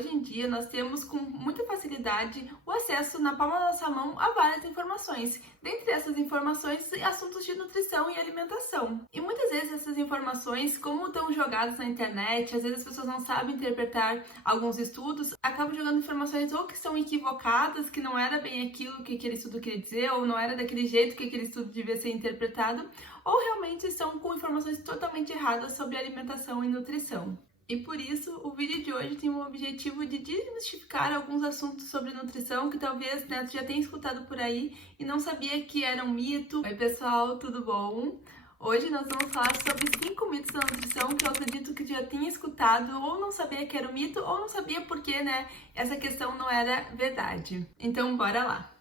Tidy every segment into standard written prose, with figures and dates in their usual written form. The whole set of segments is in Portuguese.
hoje em dia nós temos com muita facilidade o acesso na palma da nossa mão a várias informações. Dentre essas informações, assuntos de nutrição e alimentação. E muitas vezes essas informações, como estão jogadas na internet, às vezes as pessoas não sabem interpretar alguns estudos, acabam jogando informações ou que são equivocadas, que não era bem aquilo que aquele estudo queria dizer, ou não era daquele jeito que aquele estudo devia ser interpretado, ou realmente são com informações totalmente erradas sobre alimentação e nutrição. E por isso, o vídeo de hoje tem o objetivo de desmistificar alguns assuntos sobre nutrição que talvez tu já tenha escutado por aí e não sabia que era um mito. Oi pessoal, tudo bom? Hoje nós vamos falar sobre 5 mitos da nutrição que eu acredito que tu já tenha escutado ou não sabia que era um mito ou não sabia porque, essa questão não era verdade. Então, bora lá!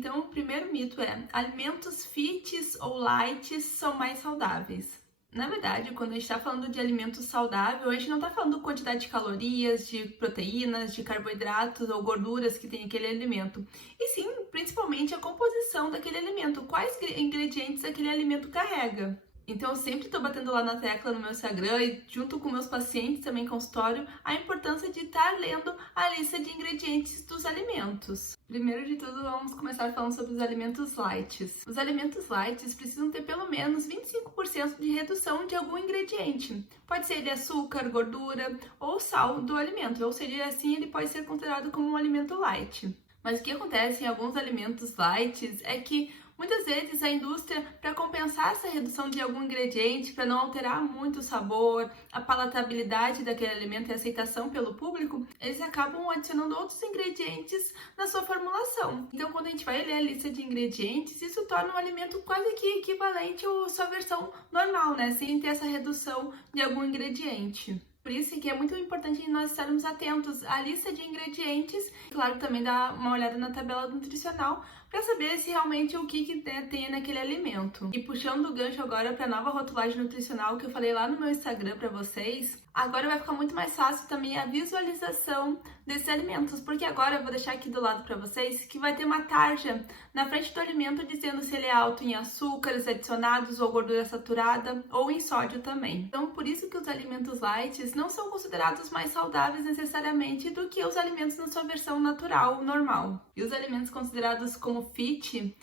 Então, o primeiro mito é: alimentos fits ou light são mais saudáveis. Na verdade, quando a gente está falando de alimento saudável, a gente não está falando quantidade de calorias, de proteínas, de carboidratos ou gorduras que tem aquele alimento. E sim, principalmente a composição daquele alimento, quais ingredientes aquele alimento carrega. Então, eu sempre estou batendo lá na tecla no meu Instagram e junto com meus pacientes também em consultório, a importância de estar lendo a lista de ingredientes dos alimentos. Primeiro de tudo, vamos começar falando sobre os alimentos light. Os alimentos light precisam ter pelo menos 25% de redução de algum ingrediente. Pode ser de açúcar, gordura ou sal do alimento, ou seja, assim ele pode ser considerado como um alimento light. Mas o que acontece em alguns alimentos light é que muitas vezes a indústria, para compensar essa redução de algum ingrediente, para não alterar muito o sabor, a palatabilidade daquele alimento e a aceitação pelo público, eles acabam adicionando outros ingredientes na sua formulação. Então, quando a gente vai ler a lista de ingredientes, isso torna o alimento quase que equivalente à sua versão normal, sem ter essa redução de algum ingrediente. Por isso que é muito importante nós estarmos atentos à lista de ingredientes, claro, também dar uma olhada na tabela nutricional para saber se realmente o que tem naquele alimento. E puxando o gancho agora para a nova rotulagem nutricional que eu falei lá no meu Instagram para vocês, agora vai ficar muito mais fácil também a visualização desses alimentos, porque agora eu vou deixar aqui do lado para vocês que vai ter uma tarja na frente do alimento dizendo se ele é alto em açúcares adicionados ou gordura saturada ou em sódio também. Então, por isso que os alimentos light não são considerados mais saudáveis necessariamente do que os alimentos na sua versão natural, normal. E os alimentos considerados como fit,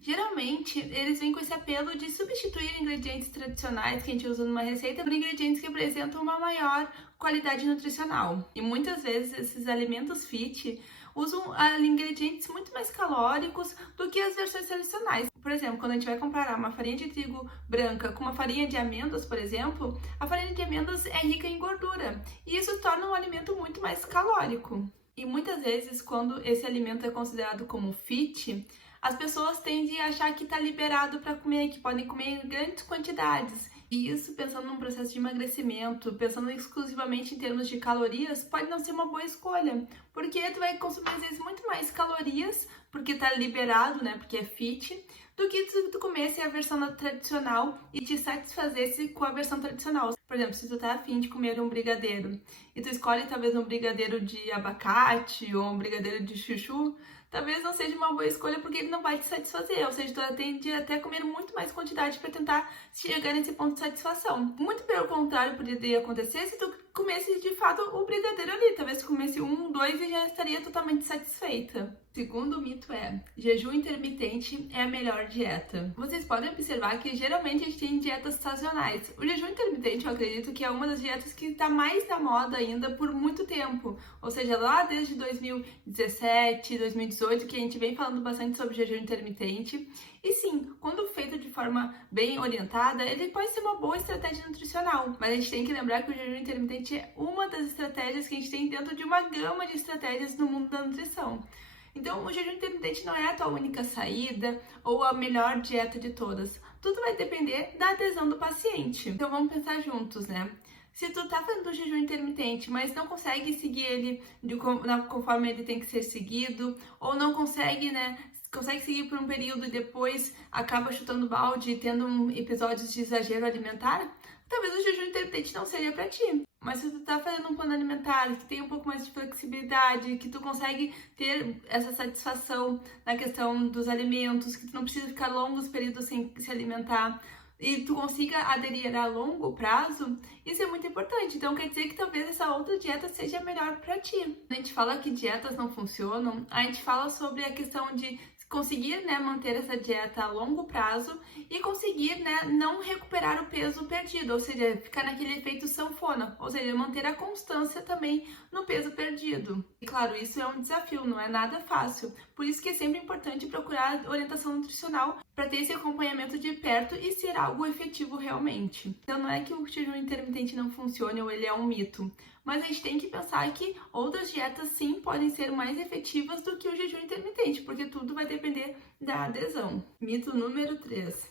geralmente eles vêm com esse apelo de substituir ingredientes tradicionais que a gente usa numa receita por ingredientes que apresentam uma maior qualidade nutricional. E muitas vezes esses alimentos fit usam ingredientes muito mais calóricos do que as versões tradicionais. Por exemplo, quando a gente vai comparar uma farinha de trigo branca com uma farinha de amêndoas, por exemplo, a farinha de amêndoas é rica em gordura e isso torna um alimento muito mais calórico. E muitas vezes, quando esse alimento é considerado como fit, as pessoas tendem a achar que está liberado para comer, que podem comer em grandes quantidades. E isso, pensando num processo de emagrecimento, pensando exclusivamente em termos de calorias, pode não ser uma boa escolha, porque tu vai consumir às vezes muito mais calorias, porque tá liberado, porque é fit, do que se tu comesse a versão tradicional e te satisfazesse com a versão tradicional. Por exemplo, se tu tá afim de comer um brigadeiro e tu escolhe talvez um brigadeiro de abacate ou um brigadeiro de chuchu, talvez não seja uma boa escolha porque ele não vai te satisfazer, ou seja, tu tende até a comer muito mais quantidade para tentar chegar nesse ponto de satisfação. Muito pelo contrário poderia acontecer se tu comesse de fato o brigadeiro ali, talvez tu comesse 1, 2 e já estaria totalmente satisfeita. Segundo mito é: jejum intermitente é a melhor dieta. Vocês podem observar que geralmente a gente tem dietas sazonais. O jejum intermitente eu acredito que é uma das dietas que está mais na moda ainda por muito tempo, ou seja, lá desde 2017, 2018 que a gente vem falando bastante sobre jejum intermitente. E sim, quando feito de forma bem orientada, ele pode ser uma boa estratégia nutricional, mas a gente tem que lembrar que o jejum intermitente é uma das estratégias que a gente tem dentro de uma gama de estratégias no mundo da nutrição. Então, o jejum intermitente não é a tua única saída ou a melhor dieta de todas. Tudo vai depender da adesão do paciente. Então, vamos pensar juntos, Se tu tá fazendo o jejum intermitente, mas não consegue seguir ele conforme ele tem que ser seguido, ou não consegue, consegue seguir por um período e depois acaba chutando balde e tendo episódios de exagero alimentar, talvez o jejum intermitente não seja para ti. Mas se tu tá fazendo um plano alimentar que tem um pouco mais de flexibilidade, que tu consegue ter essa satisfação na questão dos alimentos, que tu não precisa ficar longos períodos sem se alimentar, e tu consiga aderir a longo prazo, isso é muito importante. Então quer dizer que talvez essa outra dieta seja melhor para ti. A gente fala que dietas não funcionam, a gente fala sobre a questão de conseguir, né, manter essa dieta a longo prazo e conseguir, né, não recuperar o peso perdido, ou seja, ficar naquele efeito sanfona, ou seja, manter a constância também no peso perdido. E claro, isso é um desafio, não é nada fácil. Por isso que é sempre importante procurar orientação nutricional para ter esse acompanhamento de perto e ser algo efetivo realmente. Então não é que o jejum intermitente não funcione ou ele é um mito, mas a gente tem que pensar que outras dietas sim podem ser mais efetivas do que o jejum intermitente, porque tudo vai depender da adesão. Mito número 3.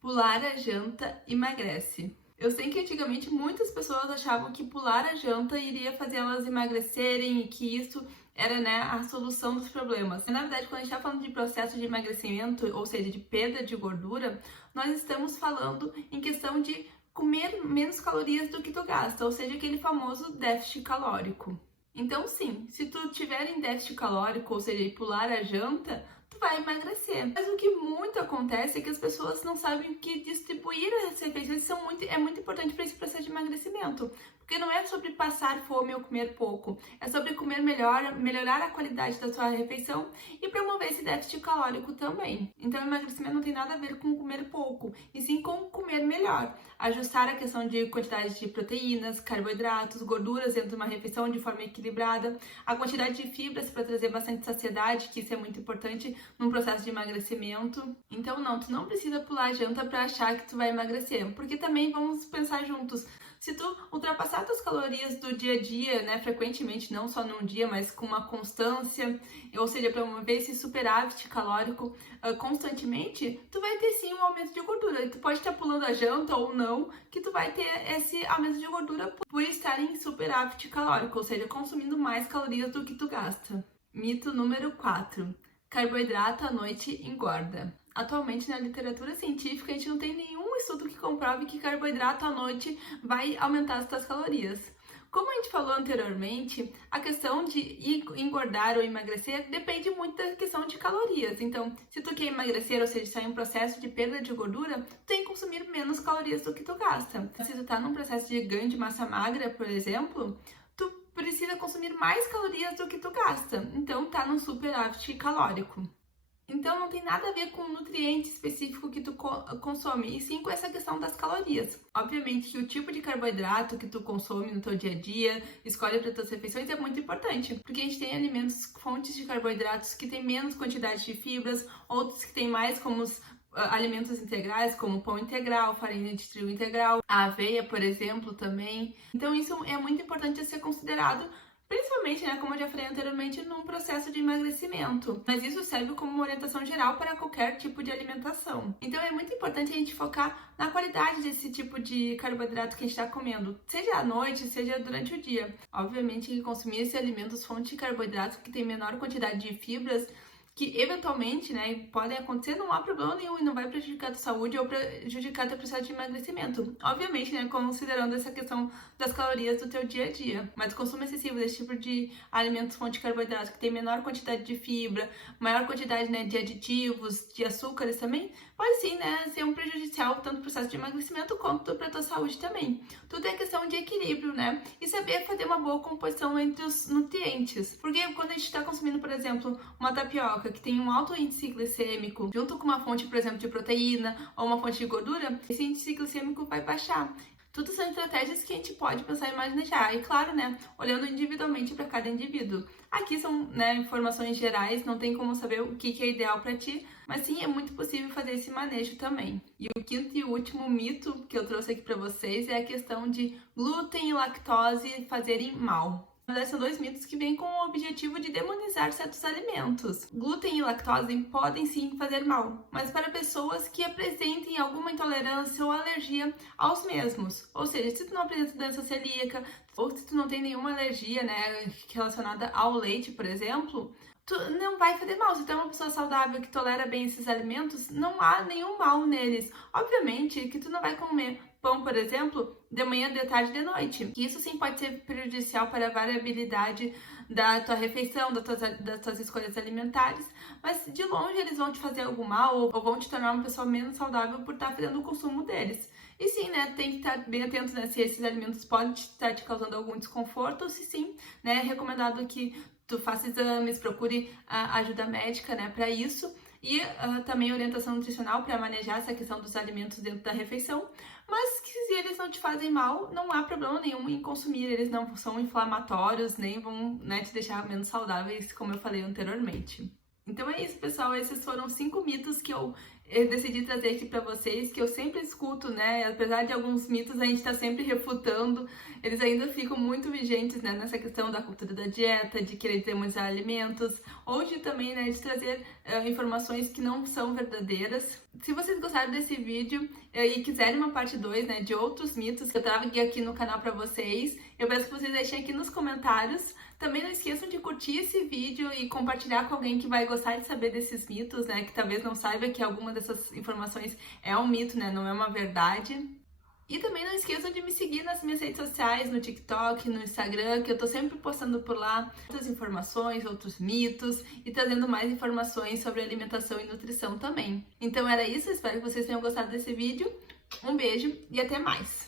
Pular a janta emagrece. Eu sei que antigamente muitas pessoas achavam que pular a janta iria fazer elas emagrecerem e que isso era, né, a solução dos problemas. Na verdade, quando a gente está falando de processo de emagrecimento, ou seja, de perda de gordura, nós estamos falando em questão de comer menos calorias do que tu gasta, ou seja, aquele famoso déficit calórico. Então, sim, se tu tiver em déficit calórico, ou seja, pular a janta, tu vai emagrecer. Mas o que muito acontece é que as pessoas não sabem que distribuir as refeições é muito importante para esse processo de emagrecimento. Porque não é sobre passar fome ou comer pouco, é sobre comer melhor, melhorar a qualidade da sua refeição e promover esse déficit calórico também. Então, emagrecimento não tem nada a ver com comer pouco, e sim com comer melhor. Ajustar a questão de quantidade de proteínas, carboidratos, gorduras dentro de uma refeição de forma equilibrada, a quantidade de fibras para trazer bastante saciedade, que isso é muito importante num processo de emagrecimento. Então, não, tu não precisa pular a janta para achar que tu vai emagrecer, porque também vamos pensar juntos. Se tu ultrapassar tuas calorias do dia a dia, né, frequentemente, não só num dia, mas com uma constância, ou seja, promover esse superávit calórico constantemente, tu vai ter sim um aumento de gordura. E tu pode estar pulando a janta ou não, que tu vai ter esse aumento de gordura por estar em superávit calórico, ou seja, consumindo mais calorias do que tu gasta. Mito número 4. Carboidrato à noite engorda. Atualmente, na literatura científica, a gente não tem nenhum estudo que comprove que carboidrato à noite vai aumentar as tuas calorias. Como a gente falou anteriormente, a questão de engordar ou emagrecer depende muito da questão de calorias. Então, se tu quer emagrecer, ou seja, está em um processo de perda de gordura, tu tem que consumir menos calorias do que tu gasta. Se tu está num processo de ganho de massa magra, por exemplo, tu precisa consumir mais calorias do que tu gasta. Então, tá num superávit calórico. Então, não tem nada a ver com o nutriente específico que tu consome, e sim com essa questão das calorias. Obviamente que o tipo de carboidrato que tu consome no teu dia a dia, escolhe para tuas refeições, é muito importante. Porque a gente tem alimentos, fontes de carboidratos que têm menos quantidade de fibras, outros que têm mais, como os alimentos integrais, como pão integral, farinha de trigo integral, a aveia, por exemplo, também. Então, isso é muito importante a ser considerado, principalmente, né, como eu já falei anteriormente, num processo de emagrecimento. Mas isso serve como uma orientação geral para qualquer tipo de alimentação. Então é muito importante a gente focar na qualidade desse tipo de carboidrato que a gente está comendo, seja à noite, seja durante o dia. Obviamente que consumir esses alimentos fonte de carboidratos que tem menor quantidade de fibras, que eventualmente, né, podem acontecer, não há problema nenhum e não vai prejudicar a tua saúde ou prejudicar teu processo de emagrecimento. Obviamente, né, considerando essa questão das calorias do teu dia a dia. Mas o consumo excessivo desse tipo de alimentos fonte de carboidratos que tem menor quantidade de fibra, maior quantidade, né, de aditivos, de açúcares também, pode sim, né, ser um prejudicial tanto para o processo de emagrecimento quanto para a tua saúde também. Tudo é questão de equilíbrio, né, e saber fazer uma boa composição entre os nutrientes. Porque quando a gente está consumindo, por exemplo, uma tapioca que tem um alto índice glicêmico, junto com uma fonte, por exemplo, de proteína ou uma fonte de gordura, esse índice glicêmico vai baixar. Tudo são estratégias que a gente pode pensar e manejar. E claro, né, olhando individualmente para cada indivíduo. Aqui são, né, informações gerais, não tem como saber o que é ideal para ti, mas sim, é muito possível fazer esse manejo também. E o quinto e último mito que eu trouxe aqui para vocês é a questão de glúten e lactose fazerem mal. Na verdade, são 2 mitos que vêm com o objetivo de demonizar certos alimentos. Glúten e lactose podem sim fazer mal, mas para pessoas que apresentem alguma intolerância ou alergia aos mesmos. Ou seja, se tu não apresenta doença celíaca, ou se tu não tem nenhuma alergia, né, relacionada ao leite, por exemplo, tu não vai fazer mal. Se tu é uma pessoa saudável que tolera bem esses alimentos, não há nenhum mal neles. Obviamente que tu não vai comer pão, por exemplo, de manhã, de tarde e de noite. Isso sim pode ser prejudicial para a variabilidade da tua refeição, das tuas escolhas alimentares, mas de longe eles vão te fazer algum mal ou vão te tornar uma pessoa menos saudável por estar fazendo o consumo deles. E sim, né, tem que estar bem atento, né, se esses alimentos podem estar te causando algum desconforto ou se sim, né, é recomendado que tu faça exames, procure ajuda médica, né, para isso. E também orientação nutricional para manejar essa questão dos alimentos dentro da refeição, mas que se eles não te fazem mal, não há problema nenhum em consumir, eles não são inflamatórios, nem vão, né, te deixar menos saudáveis, como eu falei anteriormente. Então é isso, pessoal, esses foram 5 mitos que eu decidi trazer aqui para vocês, que eu sempre escuto, né, apesar de alguns mitos a gente tá sempre refutando, eles ainda ficam muito vigentes, né, nessa questão da cultura da dieta, de querer demonizar alimentos, ou de também, né, de trazer informações que não são verdadeiras. Se vocês gostaram desse vídeo e quiserem uma parte 2, né, de outros mitos que eu trago aqui no canal para vocês, eu peço que vocês deixem aqui nos comentários. Também não esqueçam de curtir esse vídeo e compartilhar com alguém que vai gostar de saber desses mitos, né, que talvez não saiba que alguma dessas informações é um mito, né, não é uma verdade. E também não esqueçam de me seguir nas minhas redes sociais, no TikTok, no Instagram, que eu tô sempre postando por lá outras informações, outros mitos e trazendo mais informações sobre alimentação e nutrição também. Então era isso, espero que vocês tenham gostado desse vídeo. Um beijo e até mais!